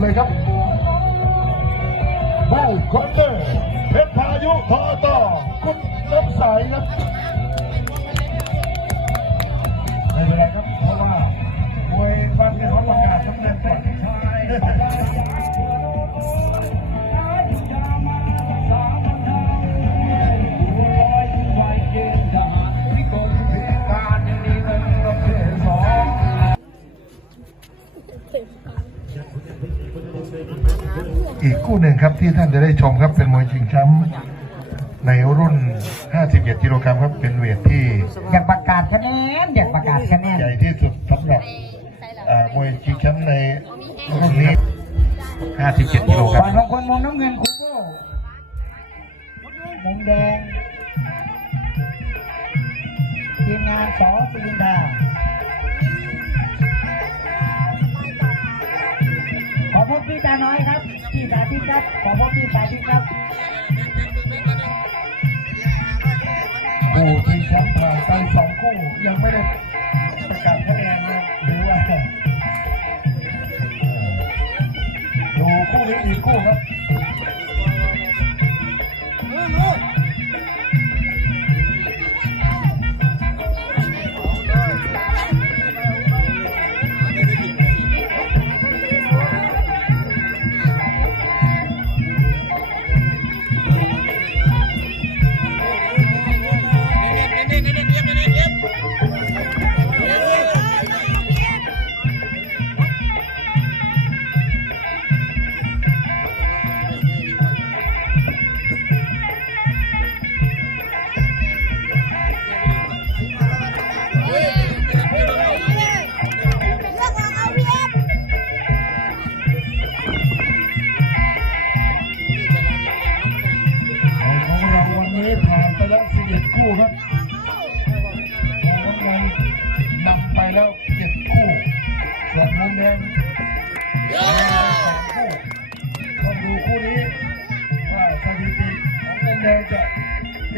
เลยครับผู้คนเตอ ที่ท่านจะได้ชมครับเป็นมวยชิงแชมป์ในรุ่น 57 กิโลกรัมครับ เป็นเวทที่อยากประกาศคะแนนอยากประกาศคะแนนใหญ่ที่สุดสำหรับเอ่อมวยชิงแชมป์ในรุ่นนี้ 57 กิโลกรัก่มอนบางคนมองน้ำเงินคูโบมุมแดงทีมงานสอสุรินทรา พบพี่ตาน้อยครับพี่สาพี่ครับขอพบพี่สาธิตครับคู่ชิงแชมป์ผ่านไปสองคู่ยังไม่ได้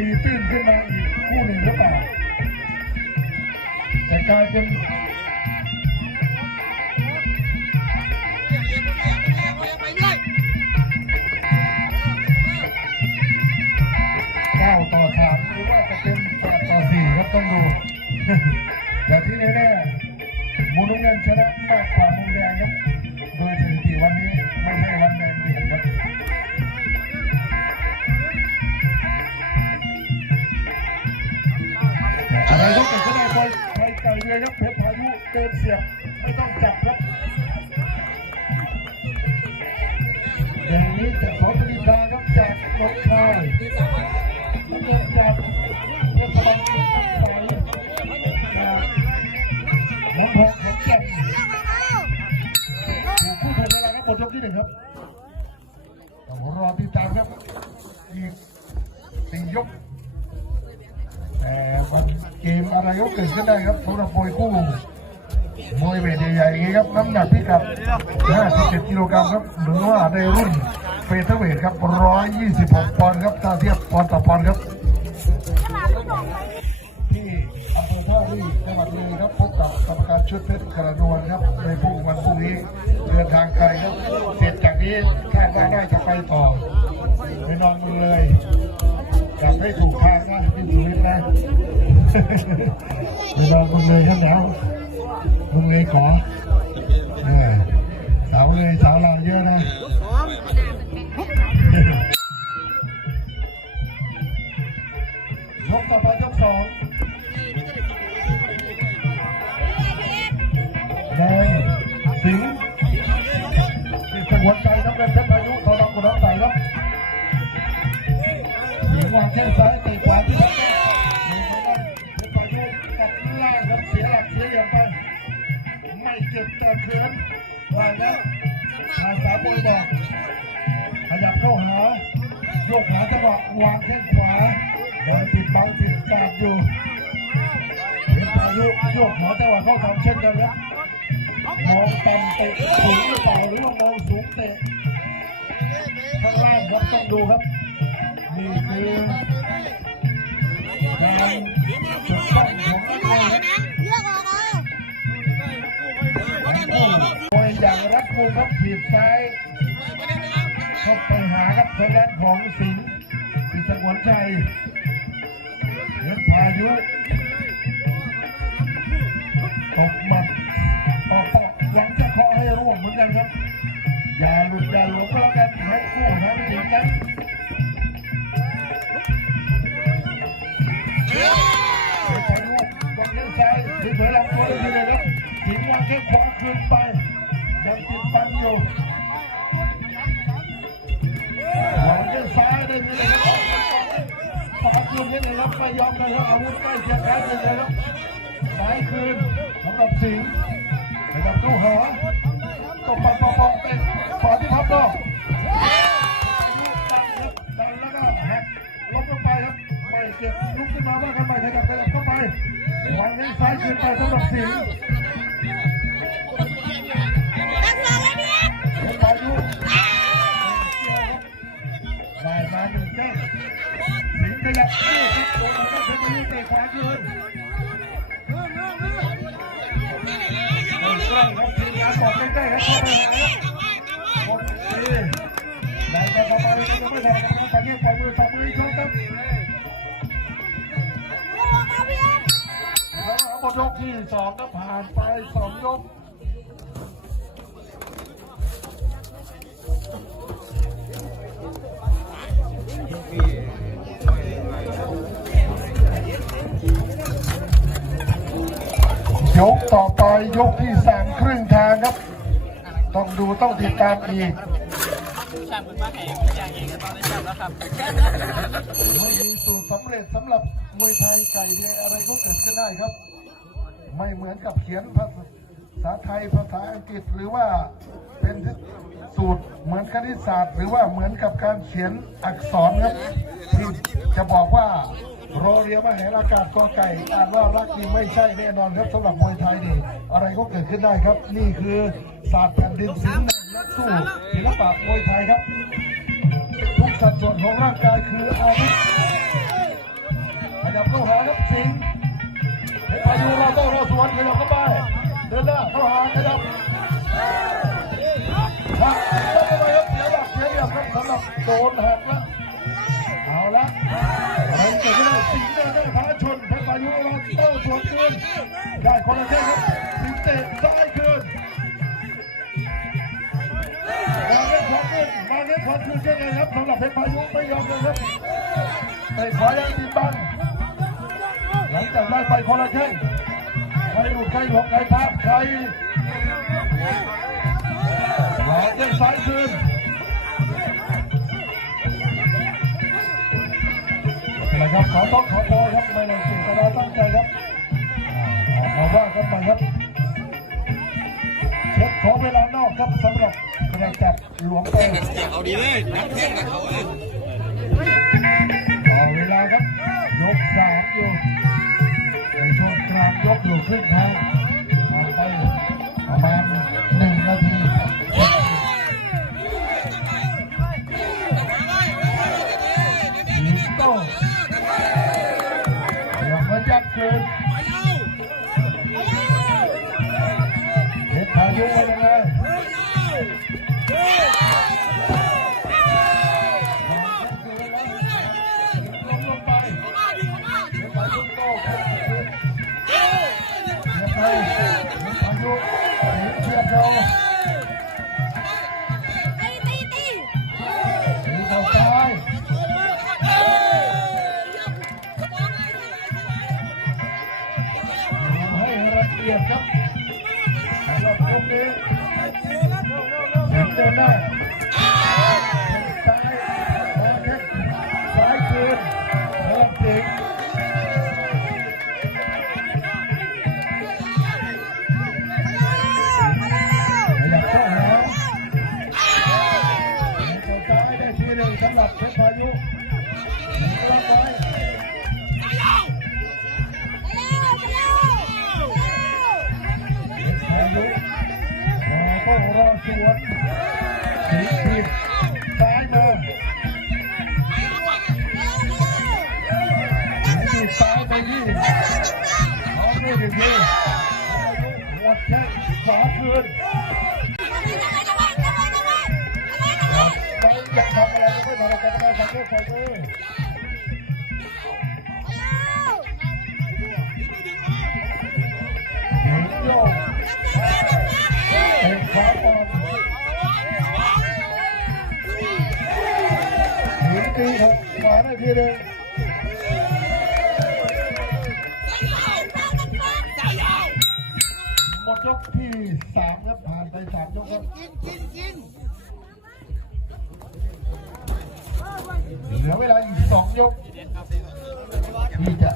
ตีตื้นขึ้นมาอีกคู่หนึ่งหรือเปล่าแต่กลายเป็นเก้าต่อสามหรือว่าจะเป็นแปดต่อสี่ครับต้องดูแต่ที่แน่ๆมุมน้ำเงินชนะมากกว่ามุมแดงครับโดยสถิ เลยครับเพชรพายุเดินเสียบไม่ต้องจับครับอย่างนี้จะขอปริญญาครับจากมวยชายเกิจากเทศบาลเมืองสายจากหมอนทองขอนแก่นผู้ชมเวลาครับหมดยกที่หนึ่งครับต้องรอติดตามครับอีกสี่ยก เกมอะไรก็เกิดขึ้นได้ครับสำหรับมวยคู่มวยเวทใหญ่ๆอย่างนี้ครับน้ำหนักพิกัด 57 กิโลกรัมครับหรือว่าในรุ่นเฟเธอร์เวทครับ 126 ปอนด์ครับถ้าเทียบปอนด์ต่อปอนด์ครับ ที่อำเภอท่าลี่จังหวัดเลยครับพบกับกรรมการชุดเพชรกระนวลครับในผู้วันพรุ่งนี้เดินทางไกลครับ เสร็จจากนี้คาดว่าน่าจะไปต่อไปนอนเลยอยากให้ถูกทางนะพี่สุวิทย์นะ ไปนอนมือเลยครับแล้ว ติดบังติดกาดอยู่เพชรพายุโยกหัวแต่ว่าเข้าทำเช่นกันครับมองต่ำเตะสูงหรือเปล่าหรือว่ามองสูงเตะข้างล่างครับต้องดูครับนี่คือการจุดตั้งของนักมวยมวยอย่างรัดกุมครับถีบซ้ายเข้าไปหาครับทางด้านของสิงห์สิงห์สงวนชัย เลี้ยงพายุออกหมัดออกปากหลังจะเคาะให้ร่วงเหมือนกันครับ อย่าหลุดอย่าหลงแล้วกันให้คู่ทั้งสิงห์นั้นเลี้ยงพานซ้ายที่เหนือลำตัวเลยทีเดียวครับสิงวางแค่ขวาขึ้นไป อบคุณนี่เลยครับไม่ยอมเลยครับอาวุธใกล้เคียงกันเลยครับซ้ายคืนสำหรับสิงห์นะครับตู้หอตบปังปองปองเป็นขอที่พับดอกดันแล้วก็หักลบลงไปครับไม่เก็บลุกขึ้นมาว่ากันไปขยับขยับเข้าไปวางเนี้ซ้ายคืนไปสำหรับสิงห์ ดยกที่สองก็ผ่านไปสองยกยกต่อไปยกที่สามครึ่งทางครับ ต้องดูต้องติดตามอีกแชมป์มาแข่งอย่างเองตอนได้แชมป์แล้วครับมีสูตรสำเร็จสำหรับมวยไทยไก่เดียอะไรก็เกิดขึ้นได้ครับ ไม่เหมือนกับเขียนภาษาไทยภาษาอังกฤษหรือว่าเป็นสูตรเหมือนคณิตศาสตร์ หรือว่าเหมือนกับการเขียนอักษรครับที่จะบอกว่าโรเรียมหาลากาศกอไก่อ่านว่ารักนี่ไม่ใช่แน่นอนครับสำหรับมวยไทยนี่อะไรก็เกิดขึ้นได้ครับ นี่คือศาสตร์แผ่นดินสิงห์นักสู้ศิลปะมวยไทยครับทุกสัดส่วนของร่างกายคืออาวุธขยับเข้าหาครับสิงห์ พายุเราต้องรอสวนขยับเข้าไปเดินหน้าเข้าหาขยับหักเข้าไปครับเสียหลักเสียเหลี่ยมครับสำหรับโดนหักแล้วเอาละอะไรเกิดขึ้นได้สิงห์เดินได้ขาชนเพชรพายุเราโต้สวนคืนได้คนละแข้งครับสิงเตะซ้ายคืนมาเล่นขวาขึ้นมาเล่นขวาขึ้นยังไงครับสำหรับเพชรพายุไม่ยอมเลยครับเตะขวายังติดบัง หลังจากได้ไปคนละแข้งใครหลุดใครหลบใครพลาดใครหลอกเล่นซ้ายคืนนะครับขอต้องขอโทษครับไม่ได้สิ่งที่เราตั้งใจครับอ่าขอว่ากันไปครับเช็คขอเวลานอกครับสำหรับกระจับหลวงโตเอาดีเลยนักเที่ยงกับเขาเลยต่อเวลาครับ ยกสามอยู่ในช่วงกลางยกอยู่ครึ่งทางผ่านไปประมาณหนึ่งนาทียิงโต้ยังไม่ยัดคืนเห็นพายุว่า ซ้ นยืนหมดแข้สองคืนจะทำอะไรไม่ทำอะไรไม่ทำอะไรสังเกตใส่เลยโยกเป็นขาบอลหมุนตีหกขวาได้ทีเดียว ยกที่สามครับผ่านไปสามยกครับเหลือเวลาอีกสองยกที่จะ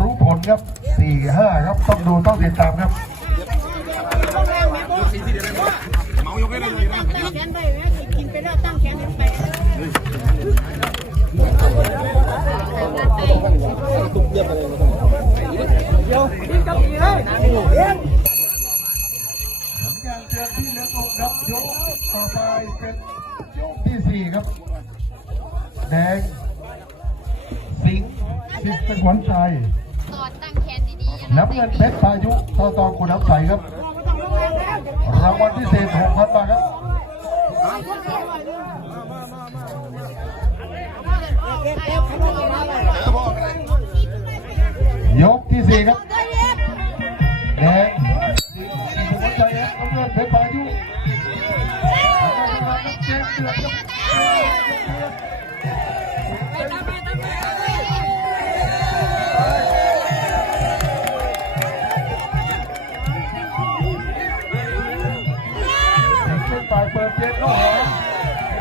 รู้ผลครับสี่ห้าครับต้องดูต้องติดตามครับตั้งแขนไปนะกินไปแล้ตั้งแขนไปสัญญาณเตือนที่เหลือตกครับยกต่อไปเป็นยกที่สี่ครับ แดงสิงห์สิทธิ์เป็นขวัญใจกอดตั้งแขนดีๆน้ำเงินเพชรพายุต่อตองกุน้ำใสครับ รางวัลพิเศษหกพันบาทครับยก ยกที่สี่ครับแดงห์สิทธิ์เป็นขวัญใจครับน้ำเงินเพชรพายุแล้วก็รางวัลน้ำแดงเดือดครับขึ้นไปเปิดเจ็ดเข้าหา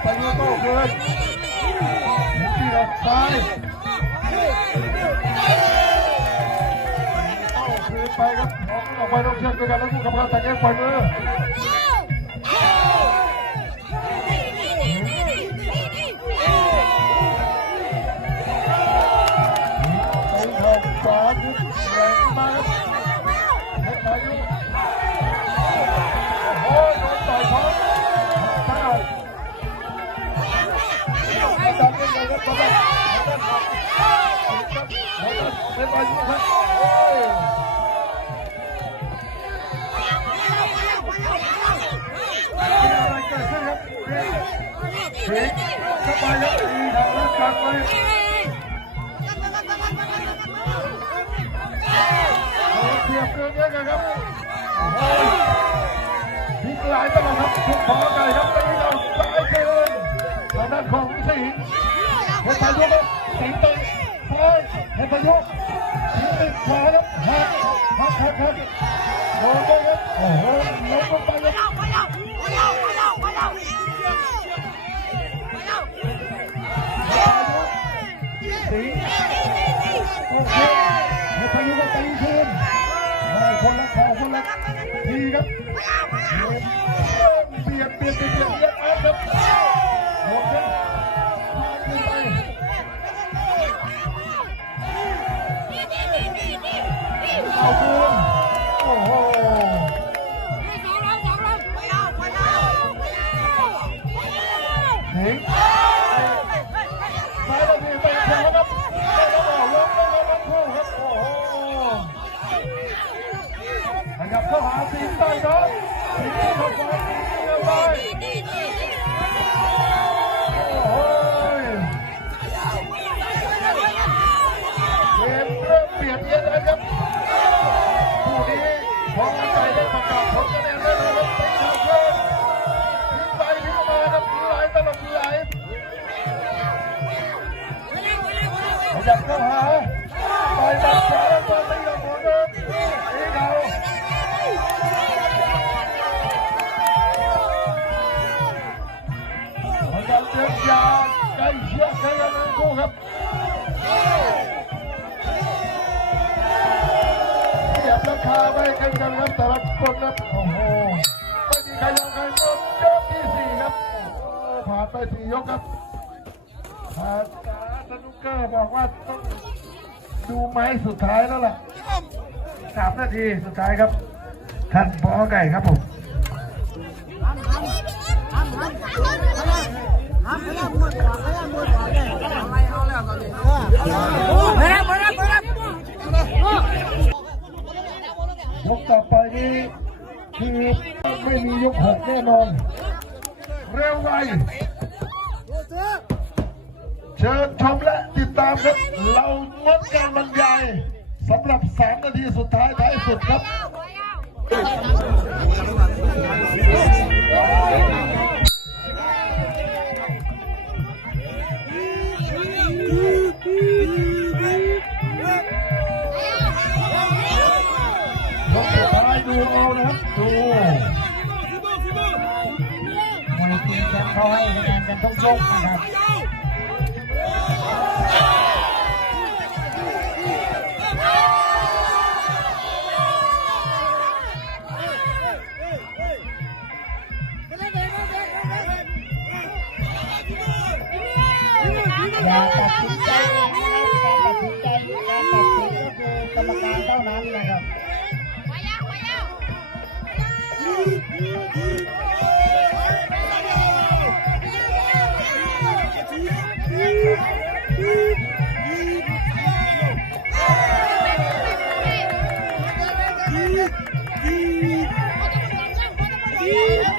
ไปยูโต้เกินเห็นที่เราซ้าย ไปครับออกไปต้องเชือกด้วยกันแล้วสู้กับการแต่งเองปล่อยมือไปทำสามยุดแรงมากครับเพชรพายุโอ้ยโดนต่อยท้องตายให้ดันยังไงครับตอนนั้นเป็นไป กิดขึ้นครับสิงสบายครับดีทางแล้วกันไปเทียบเกินเยอะกันครับพลิกหลายตลอดครับทุกขอไก่ครับตีเราสายเกินทางด้านของสิงห์เพชรพายุครับสิงห์ตีซ้ายเพชรพายุสิงห์ตีขวาครับหักหักหักหักโดนไปครับโอ้โหล้มลงไปครับ สิงโอเคเพชรพายุก็ตีคืนได้คนละขอคนละทีครับเปลี่ยนเปลี่ยนเปลี่ยนเปลี่ยน ไปสี่ยกครับผ่านตาสนุกเกอร์บอกว่าต้องดูไม้สุดท้ายแล้วล่ะสามนาทีสุดท้ายครับ ท่านพอไก่ครับผมยกต่อไปนี้คือไม่มียกหกแน่นอน เร็วไว เชิญชมและติดตามครับ เรางดการบรรยายสำหรับ 3 นาทีสุดท้ายท้ายสุดครับดท้ายดูเอานะครับดูมาเตีกันเขาให้ในการกันต้องยกนะครับ เ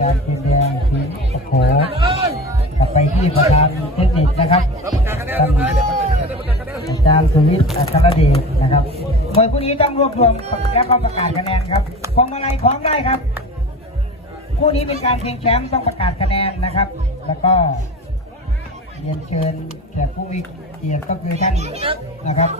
การเป็นแดงสีโอ้โหกลับไปที่ประธานเทคนิคนะครับท่านอาจารย์สุวิทย์อัครเดชนะครับมวยคู่นี้ต้องรวบรวมแล้วก็ประกาศคะแนนครับพวงมาลัยพร้อมได้ครับ คู่นี้เป็นการชิงแชมป์ต้องประกาศคะแนนนะครับ แล้วก็เรียนเชิญแขกผู้มีเกียรติก็คือท่านนะครับ